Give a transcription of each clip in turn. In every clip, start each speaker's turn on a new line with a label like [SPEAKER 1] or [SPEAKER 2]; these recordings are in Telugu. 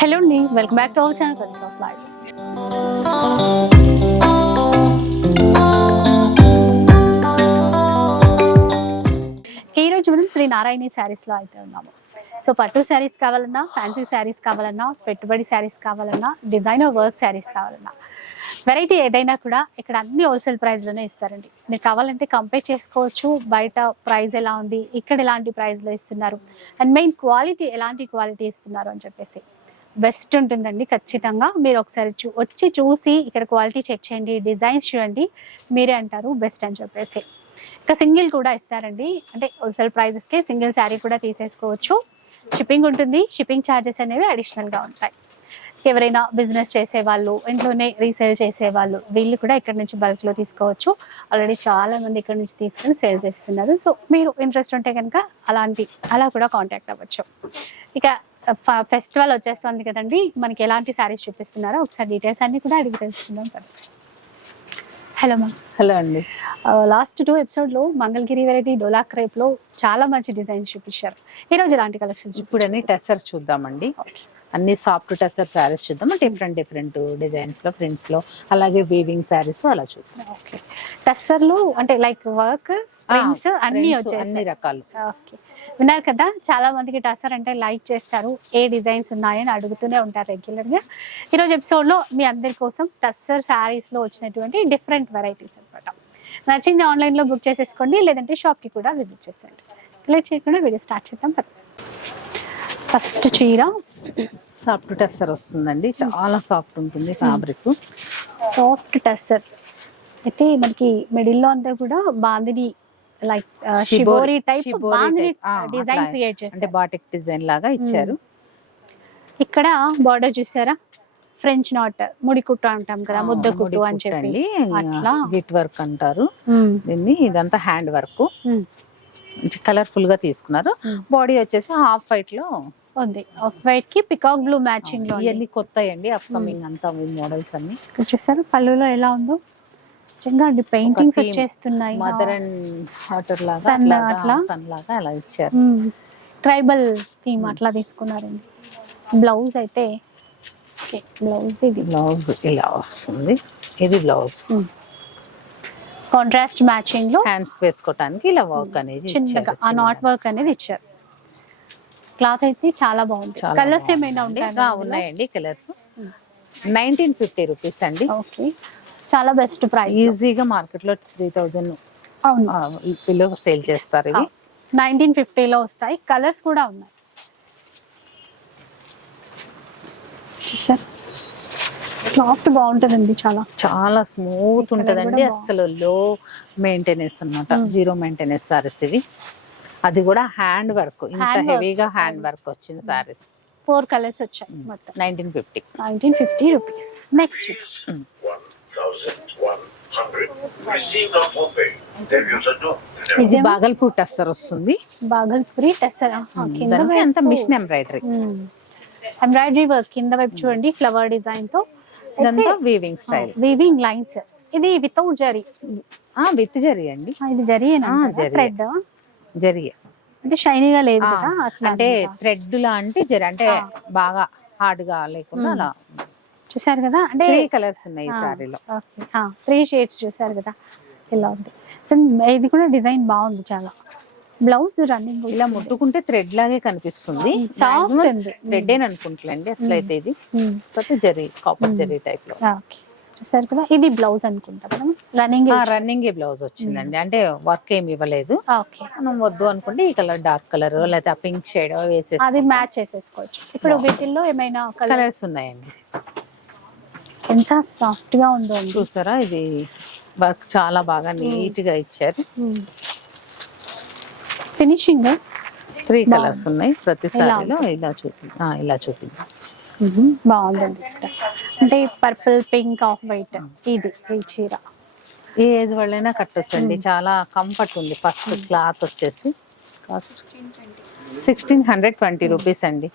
[SPEAKER 1] హలో అండి welcome back to our channel calls of life ఈ రోజు మనం శ్రీ నారాయణ శారీస్లో అయితే ఉన్నాము. సో పట్టు శారీస్ కావాలన్నా ఫ్యాన్సీ శారీస్ కావాలన్నా పెట్టుబడి శారీస్ కావాలన్నా డిజైనర్ వర్క్ శారీస్ కావాలన్నా వెరైటీ ఏదైనా కూడా ఇక్కడ అన్ని హోల్సేల్ ప్రైస్లోనే ఇస్తారండి. మీరు కావాలంటే కంపేర్ చేసుకోవచ్చు బయట ప్రైస్ ఎలా ఉంది ఇక్కడ ఎలాంటి ప్రైస్లో ఇస్తున్నారు అండ్ మెయిన్ క్వాలిటీ ఎలాంటి క్వాలిటీ ఇస్తున్నారు అని చెప్పేసి. బెస్ట్ ఉంటుందండి ఖచ్చితంగా. మీరు ఒకసారి చూ వచ్చి చూసి ఇక్కడ క్వాలిటీ చెక్ చేయండి డిజైన్స్ చూడండి మీరే అంటారు బెస్ట్ అని చెప్పేసి. ఇంకా సింగిల్ కూడా ఇస్తారండి. అంటే హోల్సేల్ ప్రైజెస్కే సింగిల్ శారీ కూడా తీసేసుకోవచ్చు. షిప్పింగ్ ఉంటుంది. షిప్పింగ్ ఛార్జెస్ అనేవి అడిషనల్గా ఉంటాయి. ఎవరైనా బిజినెస్ చేసే వాళ్ళు ఇంట్లోనే రీసేల్ చేసేవాళ్ళు వీళ్ళు కూడా ఇక్కడ నుంచి బల్క్లో తీసుకోవచ్చు. ఆల్రెడీ చాలా మంది ఇక్కడ నుంచి తీసుకొని సేల్ చేస్తున్నారు. సో మీరు ఇంట్రెస్ట్ ఉంటే కనుక అలాంటి అలా కూడా కాంటాక్ట్ అవ్వచ్చు. ఇక ఫెస్టివల్ వచ్చేస్తుంది కదండి. మనకి ఎలాంటి శారీస్ చూపిస్తున్నారో ఒకసారి డీటెయిల్స్ అన్ని కూడా అడిగి తెలుసుకుందాం కదా హలో మ్యామ్.
[SPEAKER 2] హలో అండి.
[SPEAKER 1] లాస్ట్ టూ ఎపిసోడ్లో మంగళగిరి వెరైటీ డోలా క్రేప్లో చాలా మంచి డిజైన్స్ చూపించారు. ఈ రోజు ఎలాంటి కలెక్షన్స్
[SPEAKER 2] ఇప్పుడు అన్ని టెసర్స్ చూద్దామండి. అన్ని సాఫ్ట్ టెసర్ శారీస్ చూద్దాం. డిఫరెంట్ డిఫరెంట్ డిజైన్స్లో ప్రింట్స్లో అలాగే వీవింగ్ శారీస్ అలా చూద్దాం.
[SPEAKER 1] ఓకే. టస్సర్లో అంటే లైక్ వర్క్ ప్రింట్స్ అన్ని వచ్చేసాయి.
[SPEAKER 2] అన్ని రకాలు.
[SPEAKER 1] ఓకే. విన్నారు కదా చాలా మందికి టసర్ అంటే లైక్ చేస్తారు ఏ డిజైన్స్ ఉన్నాయని అడుగుతూనే ఉంటారు రెగ్యులర్గా ఈరోజు ఎపిసోడ్లో మీ అందరి కోసం టస్సర్ శారీస్లో వచ్చినటువంటి డిఫరెంట్ వెరైటీస్ అన్నమాట. నచ్చింది ఆన్లైన్లో బుక్ చేసేసుకోండి లేదంటే షాప్కి కూడా విజిట్ చేసేయండి. లేట్ చేయకుండా వీడియో స్టార్ట్ చేద్దాం ఫస్ట్ చీర.
[SPEAKER 2] సాఫ్ట్ టెసర్ వస్తుందండి చాలా సాఫ్ట్ ఉంటుంది ఫ్యాబ్రిక్.
[SPEAKER 1] సాఫ్ట్ టస్సర్ అయితే మనకి మిడిల్లో అంతా కూడా bandhani like shibori type design. Create
[SPEAKER 2] అంటే
[SPEAKER 1] చేస్తారు
[SPEAKER 2] బాటిక్ డిజైన్ లాగా ఇచ్చారు.
[SPEAKER 1] ఇక్కడ బార్డర్ చూసారా? ఫ్రెంచ్ నాట్ ముడి కుట్టు అంటాం కదా ముద్ద కుట్టు అని చెప్పి అట్లా.
[SPEAKER 2] గిట్ వర్క్ అంటారు.
[SPEAKER 1] ఉమ్,
[SPEAKER 2] దీన్ని ఇదంతా హ్యాండ్ వర్క్ కలర్ఫుల్గా తీసుకున్నారు. బాడీ వచ్చేసి హాఫ్ వైట్లో
[SPEAKER 1] ఉంది. ఆఫ్ వైట్కి పికాక్ బ్లూ మ్యాచింగ్లో.
[SPEAKER 2] ఇవన్నీ కొత్త అండి అప్కమింగ్ అంతా మోడల్స్ అన్ని.
[SPEAKER 1] చూసారా? పళ్ళులో ఎలా ఉందో? నిజంగా అండి పెయింటింగ్స్. వచ్చేస్తున్నాయి.
[SPEAKER 2] మదర్ అండ్ డాటర్ లాగా అట్లా? సన్ లాగా అలా ఇచ్చారు.
[SPEAKER 1] ట్రైబల్ థీమ్ అట్లా తీసుకున్నారండి. బ్లౌజ్ అయితే బ్లౌజ్ ఇది.
[SPEAKER 2] బ్లౌజ్ ఇలా వస్తుంది. ఇది బ్లౌజ్.
[SPEAKER 1] కాంట్రాస్ట్ మ్యాచింగ్లో
[SPEAKER 2] హ్యాండ్స్ వేసుకోవటానికి ఇలా వర్క్ అనేది
[SPEAKER 1] చిన్నగా ఆ నాట్ వర్క్ అనేది ఇచ్చారు. క్లాత్ అయితే చాలా బాగుంది. కలర్స్ ఏమైనా ఉంటాయి
[SPEAKER 2] ఉన్నాయండి కలర్స్. నైన్టీన్ ఫిఫ్టీ రూపీస్ అండి.
[SPEAKER 1] ఓకే. చాలా బెస్ట్ ప్రైస్
[SPEAKER 2] ఈజీగా మార్కెట్లో త్రీ థౌజండ్
[SPEAKER 1] అవును.
[SPEAKER 2] సేల్ చేస్తారు ఇవి.
[SPEAKER 1] నైన్టీన్ ఫిఫ్టీలో వస్తాయి. కలర్స్ కూడా ఉన్నాయి. చూసారు? క్లాత్ బాగుంటుందండి చాలా.
[SPEAKER 2] చాలా స్మూత్ ఉంటదండి. అసలు లో మెయింటెనెన్స్ అన్నమాట.
[SPEAKER 1] Hmm.
[SPEAKER 2] జీరో మెయింటెనెన్స్ సారీస్ ఇవి. అది కూడా హ్యాండ్ వర్క్ ఇంత. హెవీగా హ్యాండ్ వర్క్ వచ్చిన సారీస్
[SPEAKER 1] ఫోర్ కలర్స్ వచ్చాయి మొత్తం.
[SPEAKER 2] Nineteen fifty
[SPEAKER 1] nineteen fifty rupees next
[SPEAKER 3] 1,100 received on Bombay. Debut at no.
[SPEAKER 2] ఇది బాగల్పూర్ టస్సర్ వస్తుంది.
[SPEAKER 1] బాగల్పురి టెసర్
[SPEAKER 2] దానికి అంత మిషన్ ఎంబ్రాయిడరీ.
[SPEAKER 1] ఎంబ్రాయిడరీ వర్క్ కింద వైపు చూడండి ఫ్లవర్ డిజైన్తో
[SPEAKER 2] ఇదంతా వీవింగ్ స్టైల్
[SPEAKER 1] వీవింగ్ లైన్స్ ఇది వితౌట్ జరీ
[SPEAKER 2] విత్ జరి అండి.
[SPEAKER 1] ఇది జరీ. థ్రెడ్
[SPEAKER 2] జరి
[SPEAKER 1] అంటే షైనీగా లేదు కదా
[SPEAKER 2] అంటే. థ్రెడ్ లాంటి జరి అంటే. బాగా హార్డ్గా లేకుండా. అలా
[SPEAKER 1] చూసారు కదా? అంటే
[SPEAKER 2] త్రీ కలర్స్ ఉన్నాయి ఈ సారీలో.
[SPEAKER 1] త్రీ షేడ్స్ చూసారు కదా? ఇలా ఉంది. ఇది కూడా డిజైన్ బాగుంది చాలా. బ్లౌజ్ రన్నింగ్
[SPEAKER 2] ఇలా ముట్టుకుంటే థ్రెడ్ లాగే కనిపిస్తుంది.
[SPEAKER 1] సాఫ్ట్
[SPEAKER 2] థ్రెడ్ ఏని అనుకుంటలేండి అసలు అయితే ఇది.
[SPEAKER 1] Hmm.
[SPEAKER 2] జరి కాపర్
[SPEAKER 1] Hmm.
[SPEAKER 2] జరి టైప్లో.
[SPEAKER 1] ఓకే చూసారు కదా? ఇది బ్లౌజ్ అనుకుంటా మనం. రన్నింగ్
[SPEAKER 2] రన్నింగ్ బ్లౌజ్ వచ్చిందండి. అంటే వర్క్ ఏమి ఇవ్వలేదు.
[SPEAKER 1] ఓకే
[SPEAKER 2] మనం వద్దు అనుకుంటే ఈ కలర్ డార్క్ కలర్ లేదా పింక్ షేడ్ వేసేసి
[SPEAKER 1] అది మ్యాచ్ చేసేసుకోవచ్చు. ఇప్పుడు వీటిల్లో ఏమైనా కలర్
[SPEAKER 2] కలర్స్ ఉన్నాయండి.
[SPEAKER 1] ఎంత సాఫ్ట్గా ఉందో
[SPEAKER 2] చూసారా? ఇది వర్క్ చాలా బాగా నీట్గా ఇచ్చారు.
[SPEAKER 1] ఫినిషింగ్
[SPEAKER 2] త్రీ కలర్స్ ఉన్నాయి. ప్రతి సారీలో ఇలా చూపి ఆ, ఇలా చూపింది
[SPEAKER 1] బాగుందండి ఇక్కడ. అంటే పర్పుల్ పింక్ ఆఫ్ వైట్ ఇది ఈ చీర.
[SPEAKER 2] ఏ ఏజ్ వాళ్ళైనా కట్టొచ్చండి. చాలా కంఫర్ట్ ఉంది. ఫస్ట్ క్లాత్ వచ్చేసి. Cost sixteen hundred twenty rupees అండి.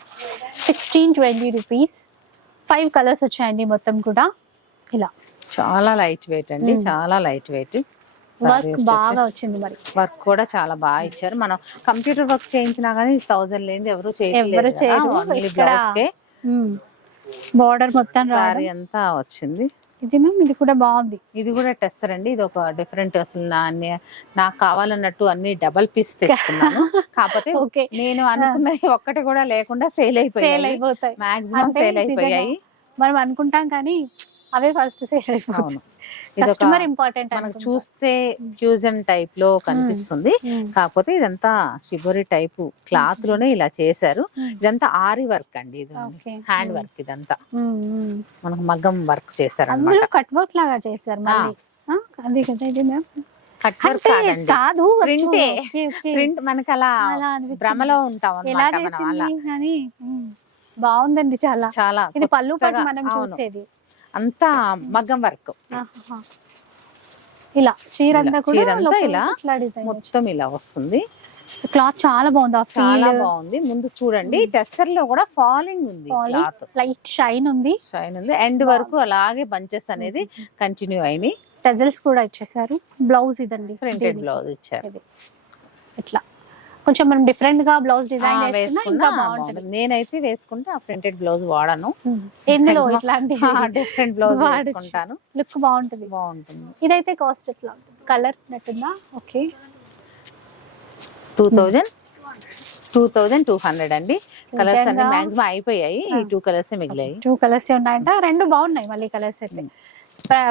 [SPEAKER 1] Sixteen twenty rupees. Five colours వచ్చాయండి మొత్తం కూడా. ఇలా.
[SPEAKER 2] చాలా లైట్ వెయిట్ అండి చాలా లైట్ వెయిట్.
[SPEAKER 1] వర్క్ బాగా వచ్చింది మరి.
[SPEAKER 2] వర్క్ కూడా చాలా బాగా ఇచ్చారు. మనం కంప్యూటర్ వర్క్ చేయించినా కానీ థౌజండ్ లేని ఎవరు
[SPEAKER 1] ఎవరు చేయరు. బార్డర్ మొత్తం
[SPEAKER 2] సారీ
[SPEAKER 1] రావడం.
[SPEAKER 2] అంతా వచ్చింది.
[SPEAKER 1] ఇది మ్యామ్ ఇది కూడా బాగుంది.
[SPEAKER 2] ఇది కూడా టెస్టర్ అండి ఇది ఒక డిఫరెంట్ అసలు నా అన్ని- నాకు కావాలన్నట్టు అన్ని డబల్ పీస్ తెచ్చుకున్నాను. కాకపోతే
[SPEAKER 1] ఓకే
[SPEAKER 2] నేను అనుకున్నది ఒక్కటి కూడా లేకుండా సేల్
[SPEAKER 1] సేల్
[SPEAKER 2] అయిపోయాయి
[SPEAKER 1] అయిపోతాయి.
[SPEAKER 2] మాక్సిమం సేల్ అయిపోయాయి.
[SPEAKER 1] మనం అనుకుంటాం కానీ అవే ఫస్ట్ సేల్
[SPEAKER 2] ఒక
[SPEAKER 1] కస్టమర్ ఇంపార్టెంట్
[SPEAKER 2] మనకు చూస్తే ఫ్యూజన్ టైప్లో కనిపిస్తుంది. కాకపోతే ఇదంతా షిబోరి టైప్ క్లాత్లోనే ఇలా చేశారు. ఇదంతా ఆరి వర్క్ అండి ఇది. హ్యాండ్ వర్క్ ఇదంతా. మనకు మగ్గం వర్క్ చేశారు
[SPEAKER 1] అందులో కట్ వర్క్ లాగా చేశారు అది కదా ఇది మ్యామ్ కాదు.
[SPEAKER 2] ప్రింట్ మనకు అలా. భ్రమలో ఉంటాం
[SPEAKER 1] ఎలా చేసింది బాగుందండి చాలా.
[SPEAKER 2] చాలా
[SPEAKER 1] ఇది పళ్ళు మనం. చూసేది.
[SPEAKER 2] అంతా మగ్గం వర్క్.
[SPEAKER 1] ఇలా చీర
[SPEAKER 2] చీరంతా ఇలా మొత్తం ఇలా వస్తుంది.
[SPEAKER 1] క్లాత్ చాలా బాగుంది? ఆ
[SPEAKER 2] చాలా బాగుంది. ముందు చూడండి టెస్టర్లో కూడా ఫాలింగ్ ఉంది
[SPEAKER 1] లైట్ షైన్ ఉంది.
[SPEAKER 2] షైన్ ఉంది. ఎండ్ వరకు అలాగే బంచెస్ అనేది కంటిన్యూ అయినాయి.
[SPEAKER 1] టజల్స్ కూడా ఇచ్చేసారు. బ్లౌజ్ ఇదండి.
[SPEAKER 2] ప్రింటెడ్. బ్లౌజ్ ఇచ్చారు.
[SPEAKER 1] ఇట్లా. కొంచెం మనం డిఫరెంట్గా బ్లౌజ్ డిజైన్ వేసుకున్నా ఇంకా
[SPEAKER 2] బాగుంటుంది. నేనైతే వేసుకుంటే ఆ ప్రింటెడ్ బ్లౌజ్ వాడను.
[SPEAKER 1] ఎందులో ఇట్లాంటి
[SPEAKER 2] డిఫరెంట్ బ్లౌజ్
[SPEAKER 1] వాడొచ్చు.
[SPEAKER 2] వేసుకుంటాను.
[SPEAKER 1] లుక్ బాగుంటది.
[SPEAKER 2] బాగుంటుంది.
[SPEAKER 1] ఇదైతే కాస్ట్ ఎట్లా? ఉంటుంది colour నట్టుందా okay.
[SPEAKER 2] Two thousand two thousand two hundred అండి. కలర్స్ అన్ని? మాక్సిమం అయిపోయాయి. ఈ టూ కలర్స్ మిగిలాయి.
[SPEAKER 1] టూ కలర్స్ ఉన్నాయంట. రెండు బాగున్నాయి మళ్ళీ కలర్స్ అయితే.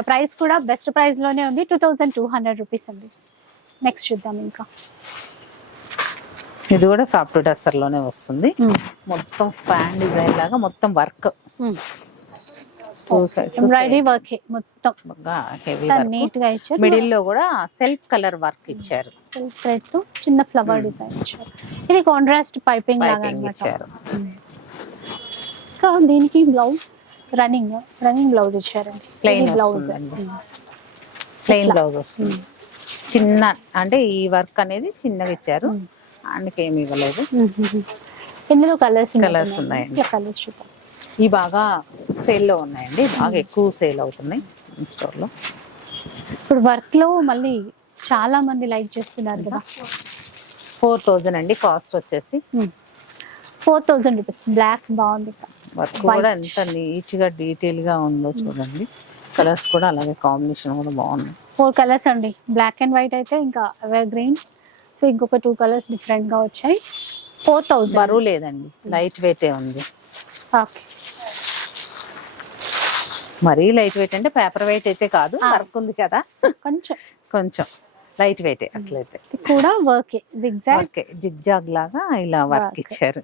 [SPEAKER 1] ప్రైస్ కూడా బెస్ట్ ప్రైస్లోనే ఉంది. Two thousand two hundred rupees అండి. నెక్స్ట్ చూద్దాం ఇంకా.
[SPEAKER 2] ఇది కూడా సాఫ్ట్ టెస్టర్లోనే వస్తుంది మొత్తం స్పాన్ డిజైన్ లాగా మొత్తం వర్క్.
[SPEAKER 1] ఎంబ్రాయిడరీ మొత్తం.
[SPEAKER 2] హెవీ
[SPEAKER 1] నీట్గా ఇచ్చారు.
[SPEAKER 2] మిడిల్లో కూడా సెల్ఫ్ కలర్ వర్క్ ఇచ్చారు.
[SPEAKER 1] సిల్క్ థ్రెడ్తో చిన్న ఫ్లవర్ డిజైన్ ఇచ్చారు. ఇది కాంట్రాస్ట్ పైపింగ్ లాగా
[SPEAKER 2] ఇచ్చారు.
[SPEAKER 1] ఇంకా దీనికి బ్లౌజ్ రన్నింగ్ రన్నింగ్ బ్లౌజ్ ఇచ్చారండి.
[SPEAKER 2] Plain
[SPEAKER 1] blouse.
[SPEAKER 2] ప్లెయిన్ బ్లౌజ్ వస్తుంది. చిన్న అంటే ఈ వర్క్ అనేది చిన్నగా ఇచ్చారు. అందుకే ఏమి ఇవ్వలేదు.
[SPEAKER 1] ఇందులో కలర్స్
[SPEAKER 2] Colours ఉన్నాయండి.
[SPEAKER 1] కలర్స్ చూద్దాం.
[SPEAKER 2] ఈ బాగా సేల్లో ఉన్నాయండి. బాగా ఎక్కువ సేల్ అవుతున్నాయి స్టోర్లో
[SPEAKER 1] ఇప్పుడు వర్క్లో మళ్ళీ చాలా మంది లైక్ చేస్తున్నారు కదా?
[SPEAKER 2] ఫోర్ థౌజండ్ అండి కాస్ట్ వచ్చేసి.
[SPEAKER 1] Four thousand rupees. బ్లాక్ బాగుంది.
[SPEAKER 2] వర్క్. కూడా ఎంత నీట్గా డీటెయిల్గా ఉందో చూడండి. కలర్స్ కూడా అలాగే కాంబినేషన్ కూడా బాగుంది
[SPEAKER 1] ఫోర్ కలర్స్ అండి. బ్లాక్ అండ్ వైట్ అయితే ఇంకా గ్రీన్. సో ఇంకొక టూ కలర్స్ డిఫరెంట్గా వచ్చాయి. ఫోర్ థౌజండ్
[SPEAKER 2] బరువు లేదండి. లైట్ వెయిట్ ఉంది.
[SPEAKER 1] ఓకే
[SPEAKER 2] మరీ లైట్ వెయిట్ అంటే పేపర్ వెయిట్ అయితే కాదు. వర్క్ ఉంది కదా.
[SPEAKER 1] కొంచెం.
[SPEAKER 2] కొంచెం. లైట్ వెయిట్ అసలు అయితే
[SPEAKER 1] కూడా వర్క్ జిగ్జాగ్
[SPEAKER 2] జిగ్జాగ్ లాగా ఇలా వర్క్. ఇచ్చారు.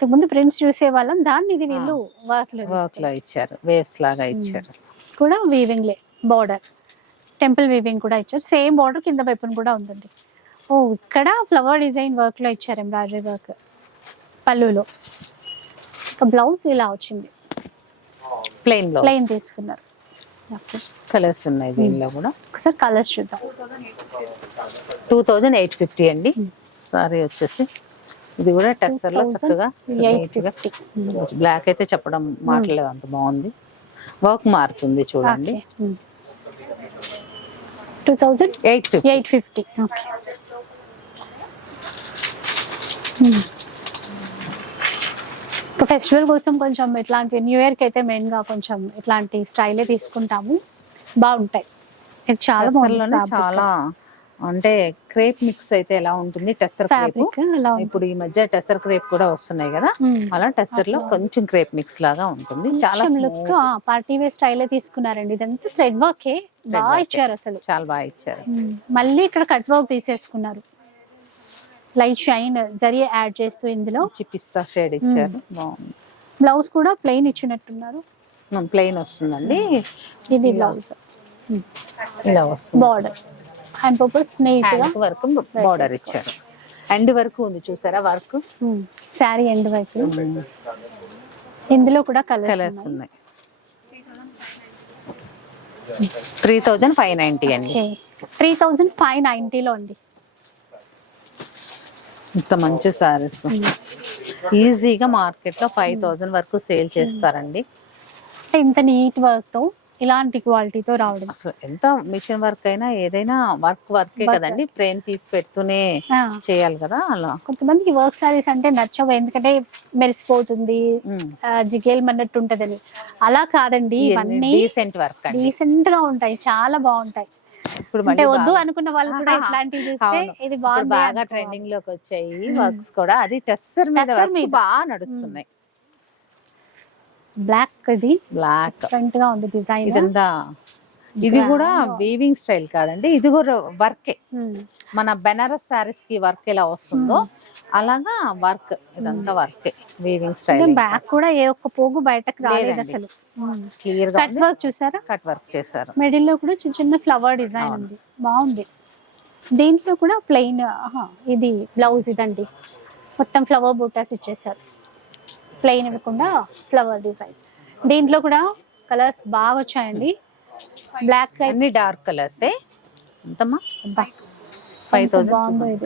[SPEAKER 1] ముందు ప్రింట్స్ చూసే వాళ్ళం దాన్ని ఇది వీళ్ళు
[SPEAKER 2] వర్క్లో వర్క్లో ఇచ్చారు. వేవ్స్ లాగా ఇచ్చారు.
[SPEAKER 1] కూడా వీవింగ్ లే. బార్డర్ టెంపుల్ వీవింగ్ కూడా ఇచ్చారు. సేమ్ బార్డర్ కింద వైపున కూడా ఉందండి. ఓ ఇక్కడ ఫ్లవర్ డిజైన్ వర్క్లో ఇచ్చారు ఎంబ్రాయిడరీ వర్క్ పళ్ళులో ఇంకా బ్లౌజ్ ఇలా వచ్చింది.
[SPEAKER 2] ప్లెయిన్
[SPEAKER 1] ప్లెయిన్ తీసుకున్నారు.
[SPEAKER 2] కలర్స్ ఉన్నాయి దీనిలో కూడా.
[SPEAKER 1] ఒకసారి కలర్స్ చూద్దాం.
[SPEAKER 2] టూ థౌజండ్ ఎయిట్ ఫిఫ్టీ అండి. సారీ వచ్చేసి. ఇది కూడా టెస్టర్లో చక్కగా బ్లాక్ అయితే చెప్పడం మాటలేదు అంత బాగుంది. వర్క్ మారుతుంది చూడండి.
[SPEAKER 1] Two thousand
[SPEAKER 2] eight fifty
[SPEAKER 1] eight fifty okay festival కోసం కొంచెం ఇట్లాంటి న్యూ ఇయర్కి అయితే మెయిన్గా కొంచెం ఇట్లాంటి స్టైలే తీసుకుంటాము. బాగుంటాయి. ఇది చాలా
[SPEAKER 2] చాలా అంటే క్రేప్ మిక్స్ అయితే ఎలా ఉంటుంది? టెస్టర్ క్రేప్. ఇప్పుడు ఈ మధ్య టెస్టర్ క్రేప్ కూడా వస్తున్నాయి కదా?
[SPEAKER 1] మ్మ్.
[SPEAKER 2] అలా టెస్టర్లో కొంచెం క్రేప్ మిక్స్ లాగా ఉంటుంది. చాలా
[SPEAKER 1] లుక్ పార్టీ వేర్ స్టైలే తీసుకున్నారండి. ఇదంతా థ్రెడ్ వర్కే బాగా. ఇచ్చారు అసలు.
[SPEAKER 2] చాలా బాగా ఇచ్చారు.
[SPEAKER 1] మ్మ్. మళ్ళీ ఇక్కడ కట్ వర్క్ తీసేసుకున్నారు. లైట్ షైన్ జరియే యాడ్ చేస్తూ ఇందులో.
[SPEAKER 2] పిస్తా షేడ్ ఇచ్చారు. బాగుంది.
[SPEAKER 1] బ్లౌజ్ కూడా ప్లెయిన్ ఇచ్చినట్టున్నారు.
[SPEAKER 2] ప్లెయిన్ వస్తుందండి.
[SPEAKER 1] ఇది. బ్లౌజ్.
[SPEAKER 2] ఇలా వస్తుంది.
[SPEAKER 1] బార్డర్. హ్యాండ్ పర్పస్
[SPEAKER 2] హ్యాండ్ వరకు బార్డర్ ఇచ్చారు. ఎండ్ వరకు ఉంది చూసారా వర్క్?
[SPEAKER 1] శారీ ఎండ్ వైపు ఇందులో కూడా కలర్స్
[SPEAKER 2] కలర్స్ ఉన్నాయి. త్రీ థౌజండ్ ఫైవ్ నైన్టీ అండి.
[SPEAKER 1] త్రీ థౌజండ్ ఫైవ్ నైన్టీలో అండి.
[SPEAKER 2] ఇంత మంచి సారీస్ ఈజీగా మార్కెట్లో ఫైవ్ థౌజండ్ వరకు సేల్ చేస్తారండి.
[SPEAKER 1] ఇంత నీట్ వర్క్తో ఇలాంటి క్వాలిటీతో రావడం.
[SPEAKER 2] అసలు ఎంత మిషన్ వర్క్ అయినా ఏదైనా వర్క్ వర్కే. కదండి ఫ్రేమ్ తీసి పెడుతూనే చేయాలి కదా అలా.
[SPEAKER 1] కొంతమందికి వర్క్ సారీస్ అంటే నచ్చవు ఎందుకంటే మెరిసిపోతుంది
[SPEAKER 2] ఉమ్.
[SPEAKER 1] జిగేల్ మన్నట్టు ఉంటదని అలా కాదండి ఇవన్నీ
[SPEAKER 2] డీసెంట్ వర్క్
[SPEAKER 1] డీసెంట్గా ఉంటాయి చాలా బాగుంటాయి.
[SPEAKER 2] ఇప్పుడు
[SPEAKER 1] అంటే వద్దు
[SPEAKER 2] బాగా-
[SPEAKER 1] అనుకున్న వాళ్ళు కూడా. ఇట్లాంటివి చూస్తే. ఇది
[SPEAKER 2] బాగా
[SPEAKER 1] అనుకోవాలి.
[SPEAKER 2] ట్రెండింగ్లోకి వచ్చాయి వర్క్స్ కూడా అది టెస్సర్ మీద. బాగా నడుస్తున్నాయి
[SPEAKER 1] బ్లాక్ ఇది
[SPEAKER 2] బ్లాక్
[SPEAKER 1] డిఫరెంట్గా ఉంది డిజైన్
[SPEAKER 2] ఇదంతా ఇది కూడా వీవింగ్ స్టైల్ కాదండి. ఇది కూడా వర్కే మన బెనారస్ సారీస్కి వర్క్ ఎలా వస్తుందో అలాగా వర్క్ ఇదంతా వర్కే వీవింగ్ స్టైల్
[SPEAKER 1] బ్యాక్ కూడా ఏ ఒక్క పోగు బయటకు రాలేదు. అసలు.
[SPEAKER 2] క్లియర్గా
[SPEAKER 1] కట్ వర్క్ చూసారా?
[SPEAKER 2] కట్ వర్క్ చేశారు.
[SPEAKER 1] మిడిల్లో కూడా చిన్న చిన్న ఫ్లవర్ డిజైన్ ఉంది. బాగుంది. దీంట్లో కూడా ప్లెయిన్ ఇది బ్లౌజ్ ఇదండి. మొత్తం ఫ్లవర్ బూటాస్ ఇచ్చేసారు ప్లెయిన్ ఇవ్వకుండా ఫ్లవర్ డిజైన్ దీంట్లో కూడా కలర్స్ బాగా వచ్చాయండి. బ్లాక్
[SPEAKER 2] అన్ని డార్క్ కలర్స్ ఎంతమ్మా? Five thousand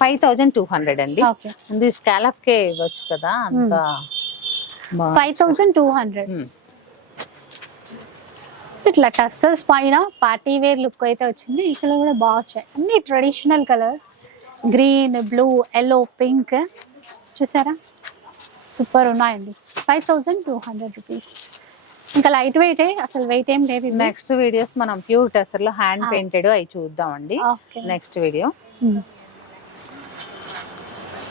[SPEAKER 2] five thousand two hundred అండి.
[SPEAKER 1] ఓకే.
[SPEAKER 2] ఇది స్కాలప్ కే ఇవ్వచ్చు కదా? అంత
[SPEAKER 1] ఫైవ్ థౌసండ్ టూ హండ్రెడ్. ఇట్లా టస్సర్స్ పైన పార్టీ వేర్ లుక్ అయితే వచ్చింది. ఈ కలర్ కూడా బాగా వచ్చాయి. అన్ని traditional colours green blue yellow pink చూసారా? సూపర్ ఉన్నాయండి. Five thousand two hundred rupees ఇంకా లైట్ వెయిట్ అసలు వెయిట్ ఏం లేదు
[SPEAKER 2] నెక్స్ట్ వీడియోస్ మనం ప్యూర్ టెసర్లో హ్యాండ్. పెయింటెడ్ అవి చూద్దామండి.
[SPEAKER 1] ఓకే.
[SPEAKER 2] Next video.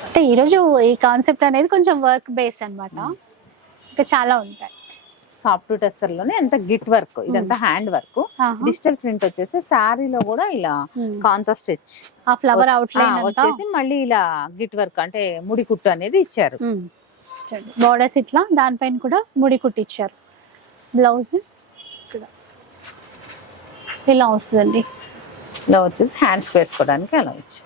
[SPEAKER 1] అంటే ఈరోజు ఈ కాన్సెప్ట్ అనేది కొంచెం వర్క్ బేస్ అన్నమాట. ఇంకా చాలా ఉంటాయి.
[SPEAKER 2] సాఫ్ట్ టెస్టర్లోనే ఎంత గిట్ వర్క్ ఇదంతా హ్యాండ్ వర్క్. డిజిటల్ ప్రింట్ వచ్చేసి శారీలో కూడా ఇలా. కాంతా స్టిచ్.
[SPEAKER 1] ఆ ఫ్లవర్ అవుట్లైన్
[SPEAKER 2] వచ్చేసి మళ్ళీ ఇలా గిట్ వర్క్ అంటే ముడి కుట్టు అనేది ఇచ్చారు.
[SPEAKER 1] బార్డర్స్ ఇట్లా దానిపైన కూడా ముడి కుట్టించారు బ్లౌజ్ ఇక్కడ. ఇలా వస్తుందండి.
[SPEAKER 2] ఇలా వచ్చేసి హ్యాండ్స్ వేసుకోవడానికి అలా ఇచ్చి.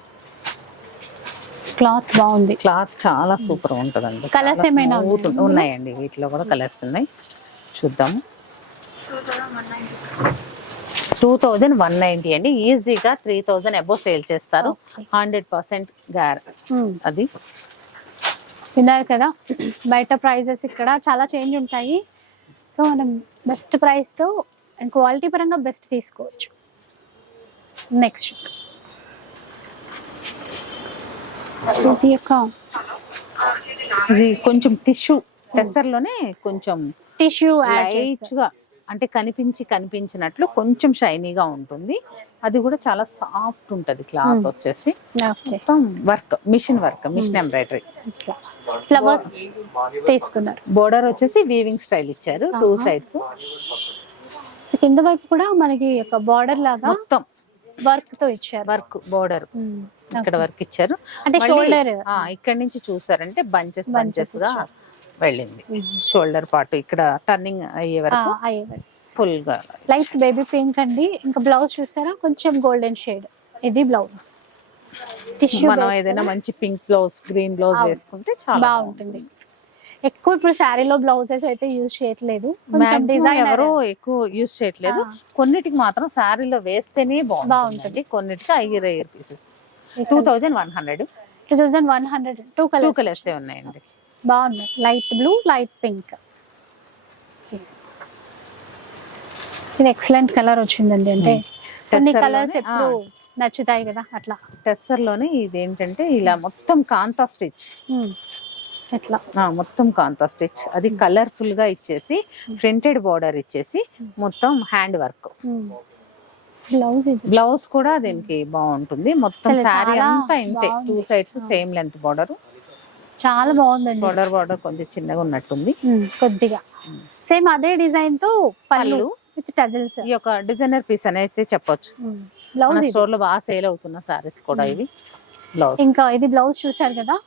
[SPEAKER 1] క్లాత్ బాగుంది.
[SPEAKER 2] క్లాత్ చాలా సూపర్ ఉంటుందండి. చాలా
[SPEAKER 1] ఏమైనా?
[SPEAKER 2] ఉన్నాయండి. వీటిలో కూడా కలర్స్ ఉన్నాయి. చూద్దాము టూ థౌజండ్ వన్ నైన్టీ అండి. ఈజీగా త్రీ థౌజండ్ అబో సేల్ చేస్తారు. హండ్రెడ్ పర్సెంట్ గ్యార్ అది.
[SPEAKER 1] విన్నారు కదా. బయట ప్రైజెస్ ఇక్కడ చాలా చేంజ్ ఉంటాయి. సో మనం బెస్ట్ ప్రైస్తో అండ్ క్వాలిటీ పరంగా బెస్ట్ తీసుకోవచ్చు. నెక్స్ట్ ఇది యొక్క
[SPEAKER 2] ఇది కొంచెం టిష్యూ టెస్సర్లోనే కొంచెం
[SPEAKER 1] టిష్యూ యాడ్
[SPEAKER 2] లైట్గా అంటే కనిపించి కనిపించినట్లు కొంచెం షైనీగా ఉంటుంది. అది కూడా చాలా సాఫ్ట్ ఉంటది క్లాత్ వచ్చేసి. మొత్తం work machine work machine embroidery.
[SPEAKER 1] Flowers తీసుకున్నారు.
[SPEAKER 2] బోర్డర్ వచ్చేసి వీవింగ్ స్టైల్ ఇచ్చారు టూ. సైడ్స్
[SPEAKER 1] కింద వైపు కూడా మనకి ఒక బార్డర్ లాగా
[SPEAKER 2] మొత్తం
[SPEAKER 1] వర్క్తో ఇచ్చారు.
[SPEAKER 2] Work border. ఇక్కడ వర్క్ ఇచ్చారు.
[SPEAKER 1] అంటే షోల్డర్
[SPEAKER 2] ఇక్కడ నుంచి చూసారంటే బంచెస్ బంచెస్గా వెళ్ళింది. షోల్డర్ పార్ట్ ఇక్కడ టర్నింగ్ అయ్యే వరకు ఫుల్గా
[SPEAKER 1] లైట్ బేబీ పింక్ అండి. ఇంకా బ్లౌజ్ చూసారా? కొంచెం గోల్డెన్ షేడ్. ఇది బ్లౌజ్.
[SPEAKER 2] మనం ఏదైనా మంచి పింక్ బ్లౌజ్ గ్రీన్ బ్లౌజ్. వేసుకుంటే చాలా
[SPEAKER 1] బాగుంటుంది. ఎక్కువ ఇప్పుడు శారీలో బ్లౌజెస్ అయితే యూజ్ చేయట్లేదు. డిజైన్
[SPEAKER 2] ఎవరు ఎక్కువ యూజ్ చేయట్లేదు. కొన్నిటికి మాత్రం శారీలో వేస్తేనే బాగుంటుంది. కొన్నిటికి అయ్యర్ Iyer pieces two thousand one hundred
[SPEAKER 1] two thousand one hundred two
[SPEAKER 2] two
[SPEAKER 1] colours
[SPEAKER 2] colours ఉన్నాయండి.
[SPEAKER 1] బాగున్నాయి. లైట్ బ్లూ లైట్ పింక్ ఇది ఎక్సలెంట్ కలర్ వచ్చిందండి అంటే కొన్ని
[SPEAKER 2] Tesser
[SPEAKER 1] కలర్స్ ఎప్పుడు నచ్చుతాయి కదా అట్లా.
[SPEAKER 2] టెస్సర్లోనే ఇది ఏంటంటే ఇలా మొత్తం కాంతా స్టిచ్.
[SPEAKER 1] Hmm. ఎట్లా?
[SPEAKER 2] మొత్తం కాంతా స్టిచ్. అది కలర్ఫుల్గా ఇచ్చేసి ప్రింటెడ్ బార్డర్ ఇచ్చేసి మొత్తం హ్యాండ్ వర్క్
[SPEAKER 1] బ్లౌజ్
[SPEAKER 2] బ్లౌజ్ కూడా దీనికి బాగుంటుంది. మొత్తం శారీ అంతా ఇంతే. Two sides same length border
[SPEAKER 1] చాలా బాగుందండి.
[SPEAKER 2] బార్డర్ బార్డర్ కొంచెం చిన్నగా ఉన్నట్టుంది.
[SPEAKER 1] కొద్దిగా. సేమ్ అదే డిజైన్తో పళ్ళు. With tassels.
[SPEAKER 2] ఈ యొక్క డిజైనర్ పీస్ అనేది చెప్పొచ్చు.
[SPEAKER 1] బ్లౌజ్
[SPEAKER 2] స్టోర్లో బాగా సేల్ అవుతున్న సారీస్ కూడా ఇవి. బ్లౌజ్.
[SPEAKER 1] ఇంకా ఇది బ్లౌజ్ చూసారు కదా?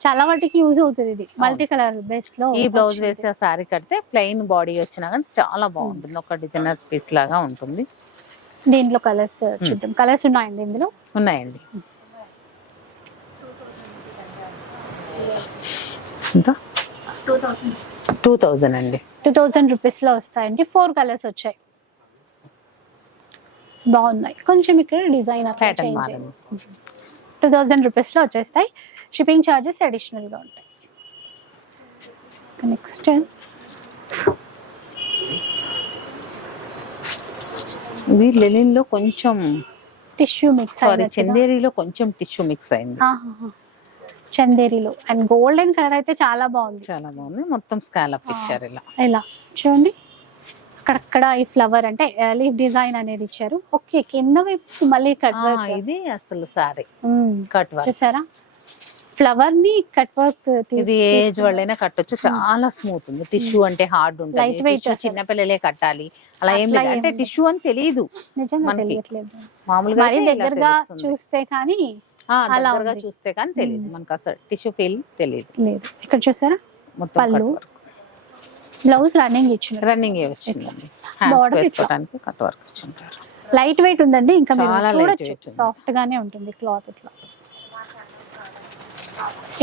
[SPEAKER 1] చాలా వాటికి యూజ్ అవుతుంది ఇది. మల్టీ కలర్ బేస్లో
[SPEAKER 2] ఈ బ్లౌజ్ వేసి ఆ సారీ కడితే ప్లెయిన్ బాడీ వచ్చినా కానీ చాలా బాగుంటుంది. ఒక డిజైనర్ పీస్ లాగా ఉంటుంది.
[SPEAKER 1] దీంట్లో కలర్స్ చూద్దాం. కలర్స్ ఉన్నాయండి ఇందులో?
[SPEAKER 2] ఉన్నాయండి. ఎంత? Two thousand. అండి.
[SPEAKER 1] టూ థౌజండ్ రూపీస్లో వస్తాయండి. ఫోర్ కలర్స్ వచ్చాయి. బాగున్నాయి. కొంచెం ఇక్కడ డిజైన్ టూ థౌజండ్ రూపీస్లో వచ్చేస్తాయి. షిప్పింగ్ ఛార్జెస్ అడిషనల్గా ఉంటాయి. నెక్స్ట్
[SPEAKER 2] ఇది లెనిన్లో కొంచెం
[SPEAKER 1] టిష్యూ మిక్స్
[SPEAKER 2] సారీ చందేరిలో కొంచెం టిష్యూ మిక్స్ అయింది.
[SPEAKER 1] చందేరిలో. అండ్ గోల్డెన్ కలర్ అయితే చాలా బాగుంది.
[SPEAKER 2] చాలా బాగుంది. మొత్తం స్కాలప్ ఇచ్చారు ఇలా.
[SPEAKER 1] ఇలా చూడండి. అక్కడక్కడ ఈ ఫ్లవర్ అంటే లీఫ్ డిజైన్ అనేది ఇచ్చారు. ఓకే కింద వైపు మళ్ళీ కట్ వర్క్
[SPEAKER 2] ఇది అసలు సారీ కట్ వర్క్
[SPEAKER 1] చూసారా? ఫ్లవర్ని కట్ వర్క్
[SPEAKER 2] ఇది ఏజ్ వాళ్ళైనా కట్టొచ్చు. చాలా స్మూత్ ఉంది. టిష్యూ అంటే హార్డ్ ఉంటుంది. చిన్న పిల్లలే కట్టాలి. అలా ఏం లేదు. అంటే. టిష్యూ అని తెలియదు
[SPEAKER 1] నిజంగా. తెలియట్లేదు.
[SPEAKER 2] మామూలుగా
[SPEAKER 1] దగ్గరగా. చూస్తే కానీ అలా
[SPEAKER 2] దగ్గరగా
[SPEAKER 1] ఉంది.
[SPEAKER 2] చూస్తే కానీ తెలియదు మనకు అసలు టిష్యూ ఫీల్ తెలియదు
[SPEAKER 1] లేదు. ఇక్కడ చూసారా?
[SPEAKER 2] మొత్తం
[SPEAKER 1] పళ్ళు. బ్లౌజ్ రన్నింగ్ ఇచ్చిన
[SPEAKER 2] రన్నింగ్ వచ్చిందండి కట్ వర్క్ ఇచ్చుంటారు.
[SPEAKER 1] లైట్ వెయిట్ ఉందండి ఇంకా మీరు చూడొచ్చు. సాఫ్ట్ గానే ఉంటుంది క్లాత్ ఇట్లా.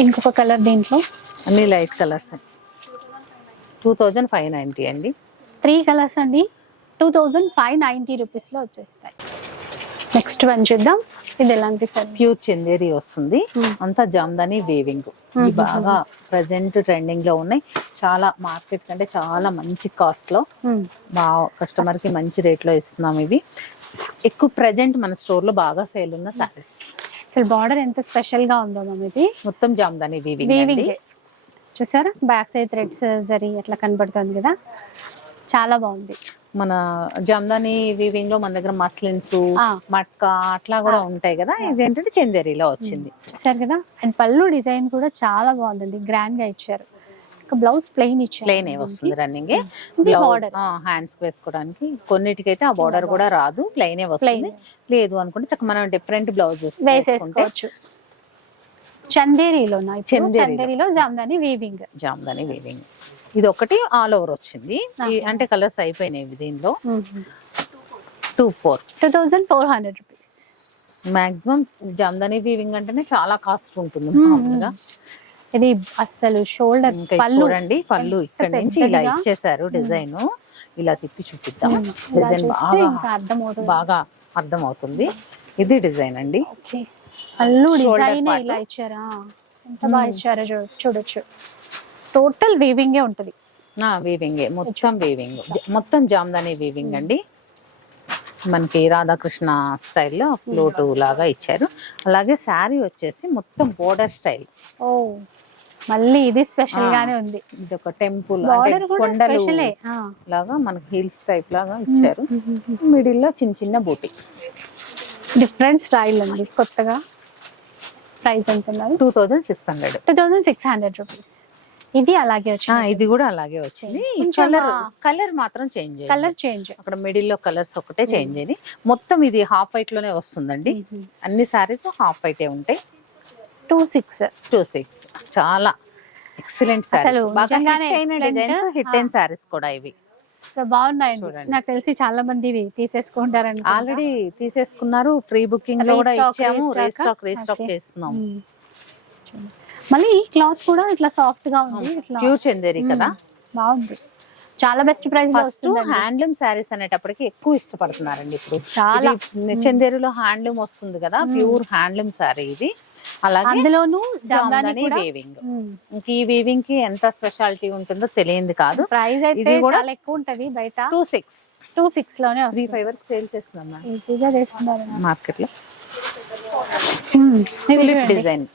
[SPEAKER 1] ఇంకొక కలర్ దీంట్లో.
[SPEAKER 2] అన్ని light colours two thousand five ninety అండి.
[SPEAKER 1] త్రీ కలర్స్ అండి. టూ థౌజండ్ ఫైవ్ నైంటీ రూపీస్లో వచ్చేస్తాయి. నెక్స్ట్ వన్ చూద్దాం. ఇది ఎలాంటి సార్?
[SPEAKER 2] ప్యూర్ చందేరి వస్తుంది.
[SPEAKER 1] Hmm.
[SPEAKER 2] అంతా జామ్దాని వేవింగ్ ఇది బాగా ప్రజెంట్ ట్రెండింగ్లో ఉన్నాయి. చాలా మార్కెట్ కంటే చాలా మంచి కాస్ట్లో. బాగా కస్టమర్కి మంచి రేట్లో ఇస్తున్నాం ఇవి. ఎక్కువ ప్రజెంట్ మన స్టోర్లో బాగా సేల్ ఉన్న సారీస్
[SPEAKER 1] అసలు బార్డర్ ఎంత స్పెషల్గా ఉందో మ్యామ్ ఇది.
[SPEAKER 2] మొత్తం జామ్దాని వీవింగ్
[SPEAKER 1] వీవింగ్ చూసారా? బ్యాక్ సైడ్ థ్రెడ్స్ జరి అట్లా కనబడుతుంది కదా. చాలా బాగుంది.
[SPEAKER 2] మన జామ్దాని వీవింగ్లో మన దగ్గర మస్లిన్స్. మట్కా అట్లా కూడా ఉంటాయి కదా. ఇదేంటంటే చందేరిలో వచ్చింది.
[SPEAKER 1] చూసారు కదా? అండ్ పళ్ళు డిజైన్ కూడా చాలా బాగుందండి. గ్రాండ్గా ఇచ్చారు. బ్లౌజ్ ప్లెయిన్ ఇచ్చారు.
[SPEAKER 2] ప్లెయిన్ వస్తుంది రన్నింగ్
[SPEAKER 1] border.
[SPEAKER 2] హ్యాండ్స్ వేసుకోవడానికి. కొన్నిటికైతే ఆ బార్డర్ కూడా రాదు. ప్లెయిన్ వస్తుంది. లేదు అనుకుంటే చక్క మనం డిఫరెంట్ బ్లౌజెస్
[SPEAKER 1] వేసేసుకోవచ్చు. చందేరిలో.
[SPEAKER 2] చందేరిలో
[SPEAKER 1] జామ్దాని వీవింగ్
[SPEAKER 2] జామ్దాని వీవింగ్ ఇది ఒకటి ఆల్ ఓవర్ వచ్చింది అంటే కలర్స్ అయిపోయినాయి దీనిలో. Two four
[SPEAKER 1] two thousand four hundred rupees
[SPEAKER 2] maximum Jamdani weaving అంటేనే చాలా కాస్ట్ ఉంటుంది
[SPEAKER 1] మ్మ్.
[SPEAKER 2] మామూలుగా.
[SPEAKER 1] ఇది అస్సలు షోల్డర్ పళ్ళు.
[SPEAKER 2] చూడండి పళ్ళు ఇక్కడ నుంచి ఇలా. ఇచ్చేసారు డిజైన్. ఇలా తిప్పి చూపిద్దాం. డిజైన్ బాగా
[SPEAKER 1] అర్థమవుతుంది.
[SPEAKER 2] బాగా అర్థం అవుతుంది ఇది డిజైన్ అండి.
[SPEAKER 1] పళ్ళు డిజైన్. ఇలా ఇచ్చారా? ఎంత బాగా ఇచ్చారో చూడొచ్చు. టోటల్ వీవింగే ఉంటది?
[SPEAKER 2] వీవింగ్ మొత్తం వీవింగ్ మొత్తం జామ్దాని వీవింగ్ అండి. మనకి రాధాకృష్ణ స్టైల్లో ఫ్లూటు లాగా ఇచ్చారు. అలాగే శారీ వచ్చేసి మొత్తం బోర్డర్ స్టైల్
[SPEAKER 1] ఓ మళ్ళీ ఇది స్పెషల్. గానే ఉంది.
[SPEAKER 2] ఇది ఒక టెంపుల్ కొండలు
[SPEAKER 1] స్పెషలే
[SPEAKER 2] లాగా మనకి హిల్స్ టైప్ లాగా ఇచ్చారు. మిడిల్లో చిన్న చిన్న బూటీ
[SPEAKER 1] డిఫరెంట్ స్టైల్ ఉంది కొత్తగా. ప్రైస్ ఎంత ఉన్నారు
[SPEAKER 2] two thousand six hundred
[SPEAKER 1] two thousand six hundred rupees ఇది అలాగే వచ్చింది.
[SPEAKER 2] ఇది కూడా అలాగే వచ్చింది. కలర్ కలర్ మాత్రం చేంజ్
[SPEAKER 1] కలర్ చేంజ్.
[SPEAKER 2] అక్కడ మిడిల్లో కలర్స్ ఒకటే చేంజ్ అయ్యి మొత్తం ఇది హాఫ్ వైట్లోనే వస్తుందండి. అన్ని సారీస్ హాఫ్ వైటే ఉంటాయి.
[SPEAKER 1] టూ సిక్స్
[SPEAKER 2] టూ సిక్స్ చాలా ఎక్సలెంట్
[SPEAKER 1] అసలు
[SPEAKER 2] హిట్ అయిన సారీస్ కూడా ఇవి.
[SPEAKER 1] సో బాగున్నాయండి. నాకు తెలిసి చాలా మంది ఇవి తీసేసుకుంటారని
[SPEAKER 2] ఆల్రెడీ తీసేసుకున్నారు. ప్రీ బుకింగ్లో కూడా ఇచ్చాము. Restock restock
[SPEAKER 1] Okay. మళ్ళీ ఈ క్లాత్ కూడా ఇట్లా సాఫ్ట్గా ఉంది
[SPEAKER 2] ప్యూర్ చందేరి కదా?
[SPEAKER 1] బాగుంది. చాలా బెస్ట్ ప్రైస్
[SPEAKER 2] హ్యాండ్లూమ్ శారీస్ అనేటప్పటికి ఎక్కువ ఇష్టపడుతున్నారండి ఇప్పుడు.
[SPEAKER 1] చాలా.
[SPEAKER 2] చందేరిలో హ్యాండ్లూమ్ వస్తుంది కదా ప్యూర్ హ్యాండ్లూమ్ శారీ ఇది. అలాగే
[SPEAKER 1] అందులోనూ జామ్దాని
[SPEAKER 2] వీవింగ్ ఈ వీవింగ్కి ఎంత స్పెషాలిటీ ఉంటుందో తెలియంది కాదు.
[SPEAKER 1] ప్రైస్ అయితే
[SPEAKER 2] కూడా-
[SPEAKER 1] చాలా ఎక్కువ ఉంటది బయట.
[SPEAKER 2] టూ సిక్స్
[SPEAKER 1] టూ సిక్స్లోనే
[SPEAKER 2] త్రీ ఫైవ్ వరకు సేల్ చేస్తున్నాం
[SPEAKER 1] ఈజీగా చేస్తున్నారు. మార్కెట్లో.
[SPEAKER 2] డిజైన్.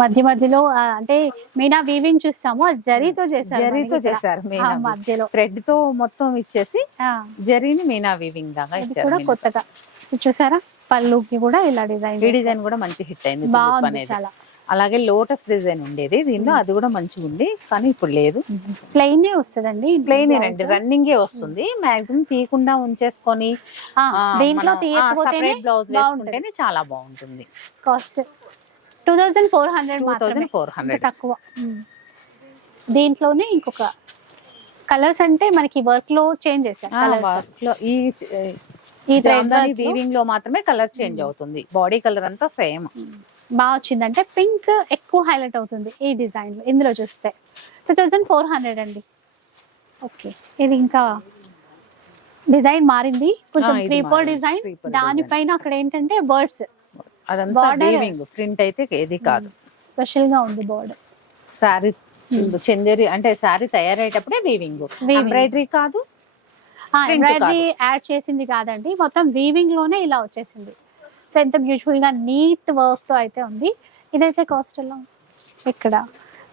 [SPEAKER 1] మధ్య మధ్యలో అంటే మీనా వీవింగ్ చూస్తాము. అది జరీతో చేశారు
[SPEAKER 2] జరీతో. చేశారు
[SPEAKER 1] మధ్యలో.
[SPEAKER 2] థ్రెడ్తో మొత్తం ఇచ్చేసి జరీని మీనా వీవింగ్
[SPEAKER 1] ఇది
[SPEAKER 2] ఇచ్చారు
[SPEAKER 1] కూడా. కొత్తగా. చూసారా? పళ్ళుకి కూడా ఇలా డిజైన్
[SPEAKER 2] ఈ డిజైన్ కూడా మంచి హిట్ అయింది.
[SPEAKER 1] బాగుంది చాలా.
[SPEAKER 2] అలాగే లోటస్ డిజైన్ ఉండేది. దీనిలో అది కూడా మంచిగా ఉంది కానీ ఇప్పుడు లేదు.
[SPEAKER 1] ప్లెయిన్ వస్తుందండి.
[SPEAKER 2] ప్లెయిన్ అండి రన్నింగ్ వస్తుంది. మాక్సిమం తీయకుండా ఉంచేసుకొని
[SPEAKER 1] దీంట్లో
[SPEAKER 2] బ్లౌజ్ వేసుకుంటేనే చాలా బాగుంటుంది.
[SPEAKER 1] Cost two thousand four hundred మాత్రమే.
[SPEAKER 2] ఫోర్ హండ్రెడ్
[SPEAKER 1] తక్కువ. దీంట్లోనే ఇంకొక కలర్స్ అంటే మనకి వర్క్లో చేంజ్ చేశారు.
[SPEAKER 2] ఈ వీవింగ్లో మాత్రమే కలర్ చేంజ్ అవుతుంది. బాడీ కలర్ అంతా సేమ్.
[SPEAKER 1] బాగా వచ్చిందంటే పింక్ ఎక్కువ హైలైట్ అవుతుంది ఈ డిజైన్లో ఇందులో చూస్తే. టూ థౌజండ్ ఫోర్ హండ్రెడ్ అండి. ఓకే ఇది ఇంకా డిజైన్ మారింది. కొంచెం క్రీపర్. డిజైన్. దానిపైన అక్కడ ఏంటంటే బర్డ్స్.
[SPEAKER 2] అదంతా వీవింగ్ ప్రింట్ అయితే ఏది కాదు.
[SPEAKER 1] స్పెషల్గా ఉంది బోర్డర్
[SPEAKER 2] శారీ చందేరి అంటే శారీ తయారయ్యేటప్పుడే వీవింగ్. ఎంబ్రాయిడరీ కాదు?
[SPEAKER 1] ఎంబ్రాయిడరీ యాడ్ చేసింది కాదండి. మొత్తం వీవింగ్లోనే ఇలా వచ్చేసింది. సో ఎంత బ్యూటిఫుల్గా నీట్ వర్క్తో అయితే ఉంది. ఇదైతే కాస్ట్ ఎలా ఇక్కడ.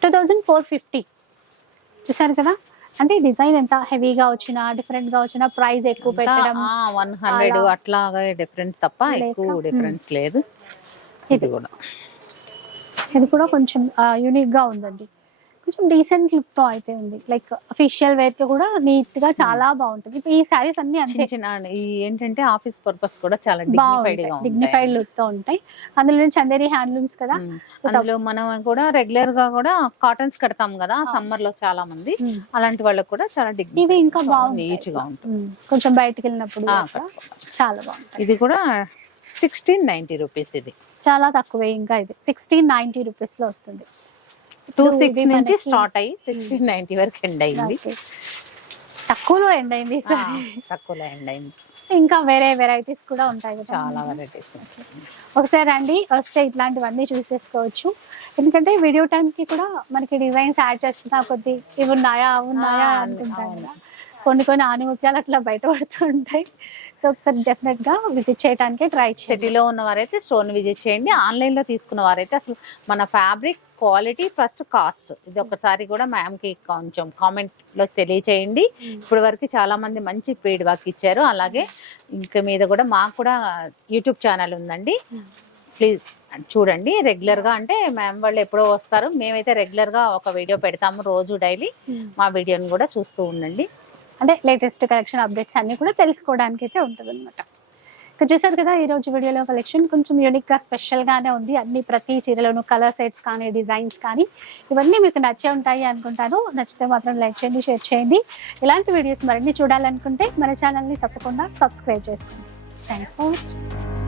[SPEAKER 1] టూ థౌజండ్ ఫోర్ ఫిఫ్టీ చూసారు కదా? అంటే డిజైన్ ఎంత హెవీగా వచ్చినా డిఫరెంట్గా వచ్చినా ప్రైస్ ఎక్కువ పెట్టడం
[SPEAKER 2] వన్ హండ్రెడ్. అట్లాగా డిఫరెన్స్ తప్ప ఎక్కువ. డిఫరెన్స్ లేదు.
[SPEAKER 1] ఇది
[SPEAKER 2] కూడా
[SPEAKER 1] ఇది కూడా కొంచెం యూనిక్గా ఉందండి కొంచెం డీసెంట్ లుక్తో అయితే ఉంది. లైక్ అఫీషియల్ వేర్కి కూడా నీట్గా చాలా బాగుంటుంది. ఇప్పుడు ఈ శారీస్ అన్ని అంతే
[SPEAKER 2] ఏంటంటే ఆఫీస్ పర్పస్ కూడా చాలా డిగ్నిఫైడ్
[SPEAKER 1] లుక్తో
[SPEAKER 2] ఉంటాయి.
[SPEAKER 1] అందులో చందేరి హ్యాండ్లూమ్స్ కదా.
[SPEAKER 2] మ్మ్. అందులో మనం కూడా రెగ్యులర్గా కూడా కాటన్స్ కడతాం కదా సమ్మర్లో చాలా మంది.
[SPEAKER 1] మ్మ్.
[SPEAKER 2] అలాంటి వాళ్ళకి కూడా చాలా
[SPEAKER 1] ఇవి
[SPEAKER 2] డిగ్నిఫైడ్
[SPEAKER 1] ఇంకా బాగుంటాయి.
[SPEAKER 2] నీట్గా ఉంటుంది
[SPEAKER 1] కొంచెం బయటకు వెళ్ళినప్పుడు. చాలా బాగుంటాయి.
[SPEAKER 2] ఇది కూడా సిక్స్టీన్ నైన్టీ రూపీస్ ఇది.
[SPEAKER 1] చాలా తక్కువే ఇంకా ఇది. సిక్స్టీన్ నైన్టీ రూపీస్లో వస్తుంది.
[SPEAKER 2] టూ సిక్స్ నుంచి స్టార్ట్ అయ్యి సిక్స్టీన్ నైన్టీ వరకు ఎండ్ అయింది.
[SPEAKER 1] తక్కువలో ఎండ్ అయింది
[SPEAKER 2] తక్కువలో ఎండ్ అయింది.
[SPEAKER 1] ఇంకా వేరే వెరైటీస్ కూడా ఉంటాయి
[SPEAKER 2] చాలా వెరైటీస్
[SPEAKER 1] ఒకసారి రండి వస్తే ఇట్లాంటివన్నీ చూసేసుకోవచ్చు. ఎందుకంటే వీడియో టైం కి కూడా మనకి డిజైన్స్ యాడ్ చేస్తున్నా కొద్ది ఇవి ఉన్నాయా అవి ఉన్నాయా
[SPEAKER 2] ఆ,
[SPEAKER 1] అంటుంటాం
[SPEAKER 2] అవును.
[SPEAKER 1] కదా. కొన్ని కొన్ని ఆనిముత్యాలు అట్లా బయటపడుతూ ఉంటాయి. సో ఒకసారి డెఫినెట్గా విజిట్ చేయడానికి ట్రై చేయండి.
[SPEAKER 2] సిటీలో ఉన్న వారైతే స్టోన్ విజిట్ చేయండి. ఆన్లైన్లో తీసుకున్న వారైతే అసలు మన ఫ్యాబ్రిక్ క్వాలిటీ ఫస్ట్ కాస్ట్. ఇది ఒకసారి కూడా మ్యామ్కి కొంచెం కామెంట్లో తెలియచేయండి. ఇప్పటి వరకు చాలా మంది మంచి ఫీడ్బ్యాక్ ఇచ్చారు. అలాగే ఇంకా మీద కూడా మాకు కూడా యూట్యూబ్ ఛానల్ ఉందండి. ప్లీజ్ చూడండి. రెగ్యులర్గా అంటే మ్యామ్ వాళ్ళు ఎప్పుడో వస్తారు. మేమైతే రెగ్యులర్గా ఒక వీడియో పెడతాము రోజు డైలీ. మా వీడియోని కూడా చూస్తూ ఉండండి.
[SPEAKER 1] అంటే లేటెస్ట్ కలెక్షన్ అప్డేట్స్ అన్ని కూడా తెలుసుకోవడానికి అయితే ఉంటుంది అనమాట సో చూసారు కదా ఈ రోజు వీడియోలో కలెక్షన్ కొంచెం యూనిక్గా స్పెషల్ గానే ఉంది. అన్ని ప్రతి చీరలోను కలర్ సెట్స్ కానీ డిజైన్స్ కానీ ఇవన్నీ మీకు నచ్చే ఉంటాయి అనుకుంటాను. నచ్చితే మాత్రం లైక్ చేయండి షేర్ చేయండి. ఇలాంటి వీడియోస్ మరిన్ని చూడాలనుకుంటే మన ఛానల్ని తప్పకుండా సబ్స్క్రైబ్ చేసుకోండి. Thanks for watching